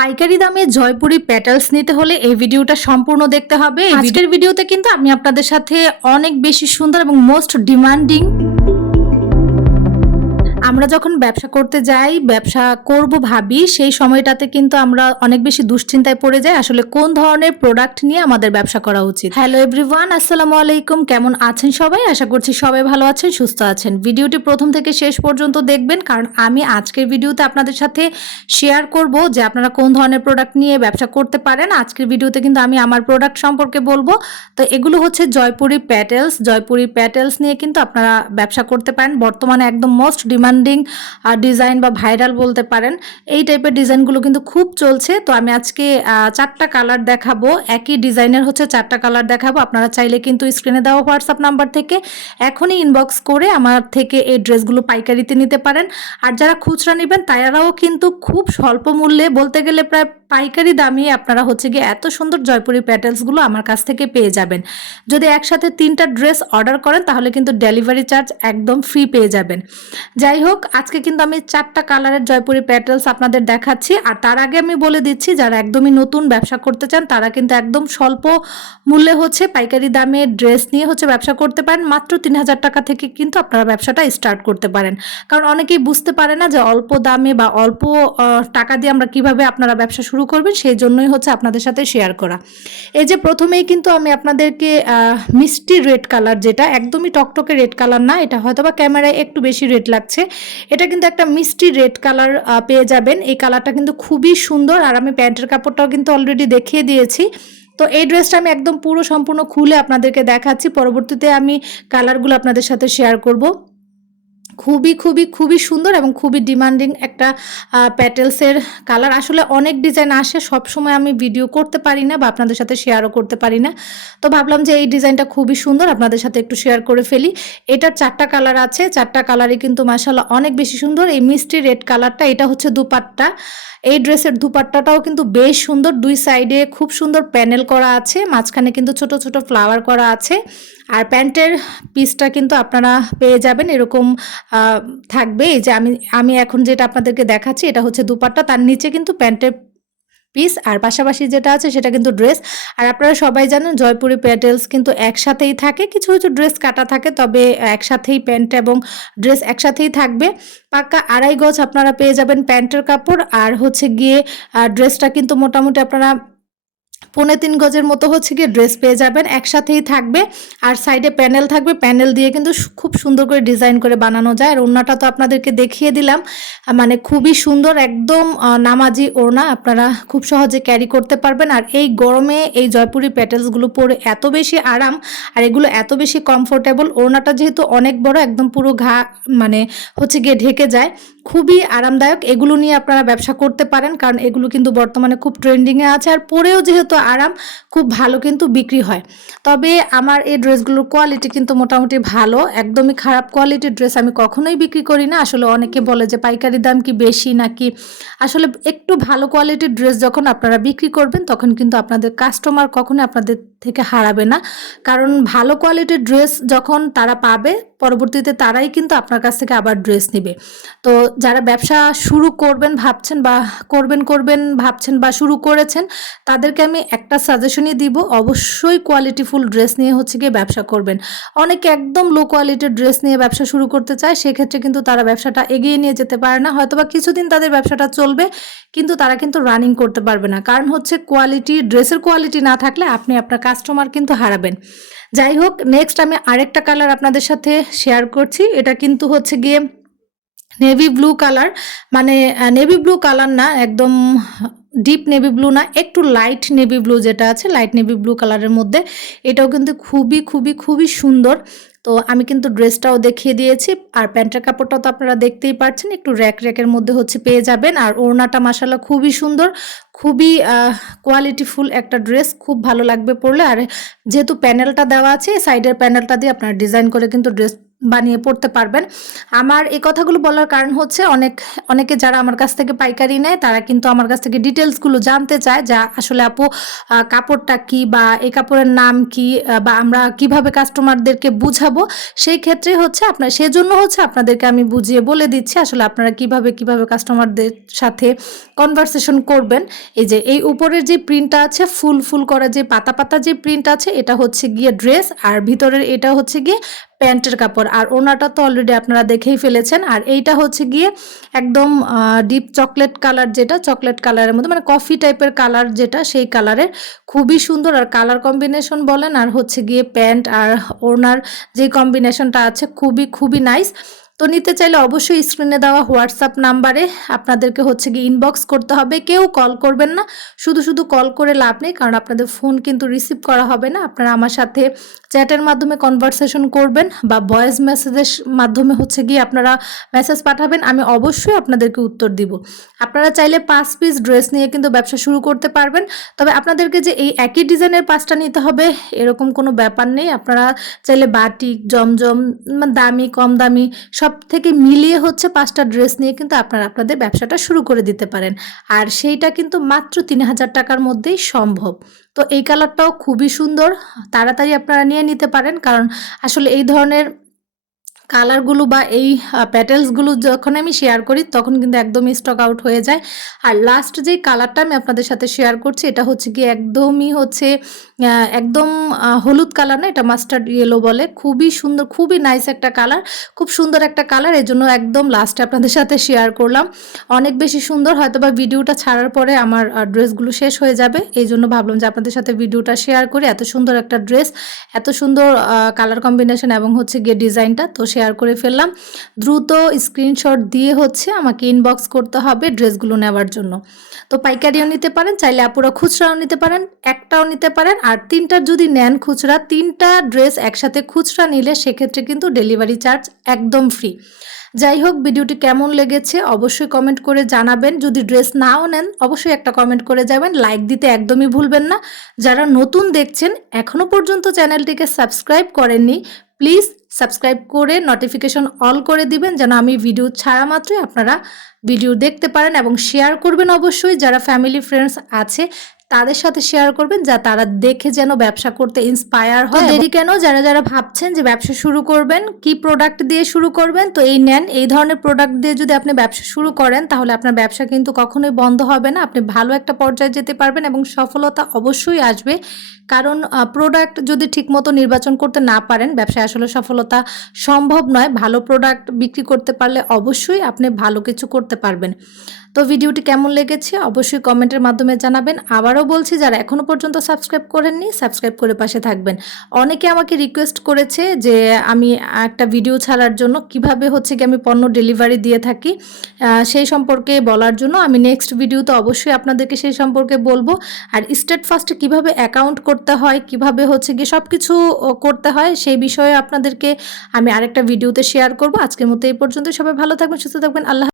পাইকারি দামে জয়পুরি পেটালস নিতে হলে এই ভিডিওটা সম্পূর্ণ দেখতে হবে। আজকের ভিডিওতে কিন্তু আমি আপনাদের সাথে অনেক বেশি সুন্দর এবং মোস্ট ডিমান্ডিং আমরা যখন ব্যবসা করতে যাই, ব্যবসা করব ভাবি, সেই সময়টাতে কিন্তু আমরা অনেক বেশি দুশ্চিন্তায় পড়ে যাই আসলে কোন ধরনের প্রোডাক্ট নিয়ে আমাদের ব্যবসা করা উচিত। হ্যালো এভরিওয়ান, আসসালামু আলাইকুম। কেমন আছেন সবাই? আশা করছি সবাই ভালো আছেন, সুস্থ আছেন। ভিডিওটি প্রথম থেকে শেষ পর্যন্ত দেখবেন, কারণ আমি আজকের ভিডিওতে আপনাদের সাথে শেয়ার করব যে আপনারা কোন ধরনের প্রোডাক্ট নিয়ে ব্যবসা করতে পারেন। আজকের ভিডিওতে কিন্তু আমি আমার প্রোডাক্ট সম্পর্কে বলবো। তো এগুলো হচ্ছে জয়পুরি প্যাটেলস। জয়পুরি প্যাটেলস নিয়ে কিন্তু আপনারা ব্যবসা করতে পারেন। বর্তমানে একদম মোস্ট ডিমান্ডিং ডিজাইন বা ভাইরাল বলতে পারেন। এই টাইপের ডিজাইনগুলো কিন্তু খুব চলছে। তো আমি আজকে 4টা কালার দেখাবো, একই ডিজাইনের হচ্ছে 4টা কালার দেখাবো। আপনারা চাইলে কিন্তু স্ক্রিনে দেওয়া হোয়াটসঅ্যাপ নাম্বার থেকে এখনই ইনবক্স করে আমার থেকে এই ড্রেসগুলো পাইকারিতে নিতে পারেন। আর যারা খুচরা নেবেন তারাও কিন্তু খুব স্বল্প মূল্যে, বলতে গেলে প্রায় পাইকারি দামে আপনারা হচ্ছে গিয়ে এত সুন্দর জয়পুরি প্যাটেলসগুলো আমার কাছ থেকে পেয়ে যাবেন। যদি একসাথে 3টা ড্রেস অর্ডার করেন তাহলে কিন্তু ডেলিভারি চার্জ একদম ফ্রি পেয়ে যাবেন। যাই হোক, আজকে কিন্তু আমি 4টা কালারের জয়পুরি প্যাটেলস আপনাদের দেখাচ্ছি। আর তার আগে আমি বলে দিচ্ছি, যারা একদমই নতুন ব্যবসা করতে চান তারা কিন্তু একদম স্বল্প মূল্যে হচ্ছে পাইকারি দামে ড্রেস নিয়ে হচ্ছে ব্যবসা করতে পারেন। মাত্র 3000 টাকা থেকে কিন্তু আপনারা ব্যবসাটা স্টার্ট করতে পারেন। কারণ অনেকেই বুঝতে পারে না যে অল্প দামে বা অল্প টাকা দিয়ে আমরা কিভাবে আপনারা ব্যবসা শুরু করবেন, সেই জন্যই হচ্ছে আপনাদের সাথে শেয়ার করা। এই যে প্রথমেই কিন্তু আমি আপনাদেরকে মিষ্টি রেড কালার, যেটা একদমই টকটকে রেড কালার না, এটা হয়তো বা ক্যামেরায় একটু বেশি রেড লাগছে, এটা কিন্তু একটা মিষ্টি রেড কালার পেয়ে যাবেন। এই কালারটা কিন্তু খুবই সুন্দর। আর আমি প্যান্টের কাপড়টাও কিন্তু অলরেডি দেখিয়ে দিয়েছি। তো এই ড্রেসটা আমি একদম পুরো সম্পূর্ণ খুলে আপনাদেরকে দেখাচ্ছি, পরবর্তীতে আমি কালারগুলো আপনাদের সাথে শেয়ার করব। খুবই খুবই খুবই সুন্দর এবং খুবই ডিমান্ডিং একটা প্যাটেলসের কালার। আসলে অনেক ডিজাইন আসে, সব সময় আমি ভিডিও করতে পারি না বা আপনাদের সাথে শেয়ারও করতে পারি না। তো ভাবলাম যে এই ডিজাইনটা খুবই সুন্দর, আপনাদের সাথে একটু শেয়ার করে ফেলি। এটার 4টা কালার আছে, 4টা কালারই কিন্তু মাশাআল্লাহ অনেক বেশি সুন্দর। এই মিষ্টি রেড কালারটা, এটা হচ্ছে দুপাট্টা। এই ড্রেসের দুপাট্টাটাও কিন্তু বেশ সুন্দর, দুই সাইডে খুব সুন্দর প্যানেল করা আছে, মাঝখানে কিন্তু ছোট ছোট ফ্লাওয়ার করা আছে। আর প্যান্টের পিসটা কিন্তু আপনারা পেয়ে যাবেন এরকম থাকবে। এই যে আমি এখন যেটা আপনাদেরকে দেখাচ্ছি এটা হচ্ছে দুপাট্টা, তার নিচে কিন্তু প্যান্টের পিস, আর পাশাপাশি যেটা আছে সেটা কিন্তু ড্রেস। আর আপনারা সবাই জানেন জয়পুরি প্যাটেলস কিন্তু একসাথেই থাকে, কিছু কিছু ড্রেস কাটা থাকে, তবে একসাথেই প্যান্ট এবং ড্রেস একসাথেই থাকবে। পাক্কা 2.5 গজ আপনারা পেয়ে যাবেন প্যান্টের কাপড়, আর হচ্ছে গিয়ে ড্রেসটা কিন্তু মোটামুটি আপনারা 3.25 গজের মতো হচ্ছে গিয়ে ড্রেস পেয়ে যাবেন, একসাথেই থাকবে। আর সাইডে প্যানেল থাকবে, প্যানেল দিয়ে কিন্তু খুব সুন্দর করে ডিজাইন করে বানানো যায়। আর ওড়নাটা তো আপনাদেরকে দেখিয়ে দিলাম, মানে খুবই সুন্দর, একদম নামাজি ওড়না, আপনারা খুব সহজে ক্যারি করতে পারবেন। আর এই গরমে এই জয়পুরি প্যাটেলসগুলো পরে এত বেশি আরাম, আর এগুলো এত বেশি কমফোর্টেবল। ওড়নাটা যেহেতু অনেক বড়, একদম পুরো মানে হচ্ছে গিয়ে ঢেকে যায়, খুবই আরামদায়ক। এগুলো নিয়ে আপনারা ব্যবসা করতে পারেন, কারণ এগুলো কিন্তু বর্তমানে খুব ট্রেন্ডিংয়ে আছে। আর পরেও যেহেতু আরাম, খুব ভালো কিন্তু বিক্রি হয়। তবে আমার এই ড্রেসগুলোর কোয়ালিটি কিন্তু মোটামুটি ভালো, একদমই খারাপ কোয়ালিটির ড্রেস আমি কখনোই বিক্রি করি না। আসলে অনেকে বলে যে পাইকারি দাম কি বেশি নাকি, আসলে একটু ভালো কোয়ালিটির ড্রেস যখন আপনারা বিক্রি করবেন তখন কিন্তু আপনাদের কাস্টমার কখনোই আপনাদের থেকে হারাবে না। কারণ ভালো কোয়ালিটির ড্রেস যখন তারা পাবে, পরবর্তীতে তারাই কিন্তু আপনার কাছ থেকে আবার ড্রেস নেবে। তো যারা ব্যবসা শুরু করবেন ভাবছেন বা করবেন ভাবছেন বা শুরু করেছেন, তাদেরকে আমি একটা সাজেশনই দিব, অবশ্যই কোয়ালিটিফুল ড্রেস নিয়ে হচ্ছে গিয়ে ব্যবসা করবেন। অনেকে একদম লো কোয়ালিটির ড্রেস নিয়ে ব্যবসা শুরু করতে চায়, সেক্ষেত্রে কিন্তু তারা ব্যবসাটা এগিয়ে নিয়ে যেতে পারে না। হয়তোবা কিছুদিন তাদের ব্যবসাটা চলবে, কিন্তু তারা কিন্তু রানিং করতে পারবে না। কারণ হচ্ছে কোয়ালিটি, ড্রেসের কোয়ালিটি না থাকলে আপনি আপনার কাস্টমার কিন্তু হারাবেন। যাই হোক, নেক্সট আমি আরেকটা কালার আপনাদের সাথে শেয়ার করছি। এটা কিন্তু হচ্ছে গিয়ে নেভি ব্লু কালার, মানে নেভি ব্লু কালার না, একদম ডিপ নেভি ব্লু না, একটু লাইট নেভি ব্লু যেটা আছে, লাইট নেভি ব্লু কালারের মধ্যে। এটাও কিন্তু খুবই খুবই খুবই সুন্দর। তো আমি কিন্তু ড্রেসটাও দেখিয়ে দিয়েছি, আর প্যান্টের কাপড়টাও তো আপনারা দেখতেই পাচ্ছেন, একটু র্যাকের মধ্যে হচ্ছে পেয়ে যাবেন। আর ওড়নাটা মাশাআল্লাহ খুবই সুন্দর, খুবই কোয়ালিটিফুল একটা ড্রেস, খুব ভালো লাগবে পরলে। আর যেহেতু প্যানেলটা দেওয়া আছে, সাইডের প্যানেলটা দিয়ে আপনারা ডিজাইন করে কিন্তু ড্রেস বানিয়ে পড়তে পারবেন। আমার এই কথাগুলো বলার কারণ হচ্ছে অনেকে যারা আমার কাছ থেকে পাইকারি নেয় তারা কিন্তু আমার কাছ থেকে ডিটেলসগুলো জানতে চায়, যা আসলে আপু কাপড়টা কি বা এই কাপড়ের নাম কি, বা আমরা কিভাবে কাস্টমারদেরকে বুঝাবো। সেই ক্ষেত্রে হচ্ছে সেজন্য হচ্ছে আপনাদেরকে আমি বুঝিয়ে বলে দিচ্ছি আসলে আপনারা কিভাবে কাস্টমারদের সাথে কনভারসেশন করবেন। এই যে এই উপরের যে প্রিন্টটা আছে, ফুল ফুল করা যে পাতা পাতা যে প্রিন্ট আছে, এটা হচ্ছে গিয়ে ড্রেস, আর ভিতরের এটা হচ্ছে গিয়ে প্যান্টের কাপড়। আর ওনাটা তো অলরেডি আপনারা দেখেই ফেলেছেন। আর এইটা হচ্ছে গিয়ে একদম ডিপ চকলেট কালার, যেটা চকলেট কালারের মধ্যে মানে কফি টাইপের কালার, যেটা সেই কালারের খুবই সুন্দর। আর কালার কম্বিনেশন বলেন আর হচ্ছে গিয়ে প্যান্ট আর ওনার যে কম্বিনেশনটা আছে খুবই খুবই নাইস। তো নিতে চাইলে অবশ্যই স্ক্রিনে দেওয়া হোয়াটসঅ্যাপ নাম্বারে আপনাদেরকে হচ্ছে গিয়ে ইনবক্স করতে হবে। কেউ কল করবেন না, শুধু কল করে লাভ নেই, কারণ আপনাদের ফোন কিন্তু রিসিভ করা হবে না। আপনারা আমার সাথে চ্যাটের মাধ্যমে কনভারসেশন করবেন বা ভয়েস মেসেজের মাধ্যমে হচ্ছে গিয়ে আপনারা মেসেজ পাঠাবেন, আমি অবশ্যই আপনাদেরকে উত্তর দিব। আপনারা চাইলে 5 পিস ড্রেস নিয়ে কিন্তু ব্যবসা শুরু করতে পারবেন। তবে আপনাদেরকে যে এই একই ডিজাইনের 5টা নিতে হবে এরকম কোনো ব্যাপার নেই। আপনারা চাইলে বাটিক, জমজম, দামি কম দামি সব থেকে মিলিয়ে হচ্ছে 5টা ড্রেস নিয়ে কিন্তু আপনারা আপনাদের ব্যবসাটা শুরু করে দিতে পারেন। আর সেইটা কিন্তু মাত্র 3000 টাকার মধ্যেই সম্ভব। তো এই কালারটাও খুবই সুন্দর, তাড়াতাড়ি আপনারা নিয়ে নিতে পারেন, কারণ আসলে এই ধরনের কালারগুলো বা এই প্যাটেলসগুলো যখন আমি শেয়ার করি তখন কিন্তু একদমই স্টক আউট হয়ে যায়। আর লাস্ট যেই কালারটা আমি আপনাদের সাথে শেয়ার করছি এটা হচ্ছে কি একদমই হচ্ছে একদম হলুদ কালার না, এটা মাস্টার্ড ইয়েলো বলে। খুবই সুন্দর, খুবই নাইস একটা কালার, খুব সুন্দর একটা কালার, এই জন্য একদম লাস্টে আপনাদের সাথে শেয়ার করলাম। অনেক বেশি সুন্দর, হয়তো বা ভিডিওটা ছাড়ার পরে আমার ড্রেসগুলো শেষ হয়ে যাবে, এই জন্য ভাবলাম যে আপনাদের সাথে ভিডিওটা শেয়ার করি। এত সুন্দর একটা ড্রেস, এত সুন্দর কালার কম্বিনেশন এবং হচ্ছে গিয়ে ডিজাইনটা, তো শেয়ার করে ফেললাম। দ্রুত স্ক্রিনশট দিয়ে হচ্ছে আমাকে ইনবক্স করতে হবে ড্রেসগুলো নেওয়ার জন্য। তো পাইকারিও নিতে পারেন, চাইলে আপুরা খুচরাও নিতে পারেন, একটাও নিতে পারেন। আর 3টা যদি নেন খুচরা, 3টা ড্রেস একসাথে খুচরা নিলে সেক্ষেত্রে কিন্তু ডেলিভারি চার্জ একদম ফ্রি। যাই হোক, ভিডিওটি কেমন লেগেছে অবশ্যই কমেন্ট করে জানাবেন। যদি ড্রেস নাও নেন অবশ্যই একটা কমেন্ট করে যাবেন, লাইক দিতে একদমই ভুলবেন না। যারা নতুন দেখছেন এখনও পর্যন্ত চ্যানেলটিকে সাবস্ক্রাইব করেননি, প্লিজ সাবস্ক্রাইব করে নোটিফিকেশন অল করে দিবেন, যেন আমি ভিডিও ছাড়া মাত্রই আপনারা ভিডিও দেখতে পারেন। এবং শেয়ার করবেন অবশ্যই, যারা ফ্যামিলি ফ্রেন্ডস আছে তাদের সাথে শেয়ার করবেন, যা তারা দেখে যেন ব্যবসা করতে ইন্সপায়ার হয়। দেরি কেন, যারা ভাবছেন যে ব্যবসা শুরু করবেন, কি প্রোডাক্ট দিয়ে শুরু করবেন, তো এই নেন। এই ধরনের প্রোডাক্ট দিয়ে যদি আপনি ব্যবসা শুরু করেন তাহলে আপনার ব্যবসা কিন্তু কখনোই বন্ধ হবে না, আপনি ভালো একটা পর্যায়ে যেতে পারবেন এবং সফলতা অবশ্যই আসবে। কারণ প্রোডাক্ট যদি ঠিকমতো নির্বাচন করতে না পারেন ব্যবসায় আসলে সফলতা সম্ভব নয়। ভালো প্রোডাক্ট বিক্রি করতে পারলে অবশ্যই আপনি ভালো কিছু করতে পারবেন। তো ভিডিওটি কেমন লেগেছে অবশ্যই কমেন্টের মাধ্যমে জানাবেন। আবারও বলছি, যারা এখনও পর্যন্ত সাবস্ক্রাইব করেননি সাবস্ক্রাইব করে পাশে থাকবেন। অনেকে আমাকে রিকোয়েস্ট করেছে যে আমি একটা ভিডিও ছাড়ার জন্য, কিভাবে হচ্ছে কি আমি পণ্য ডেলিভারি দিয়ে থাকি সেই সম্পর্কে বলার জন্য। আমি নেক্সট ভিডিওতে অবশ্যই আপনাদেরকে সেই সম্পর্কে বলবো। আর স্টেট ফার্স্টে কীভাবে অ্যাকাউন্ট করতে হয়, কিভাবে হচ্ছে গিয়ে সব কিছু করতে হয় সেই বিষয়ে আপনাদেরকে আমি আরেকটা ভিডিওতে শেয়ার করব। আজকের মতো এই পর্যন্ত, সবাই ভালো থাকবেন, সুস্থ থাকবেন, আল্লাহ।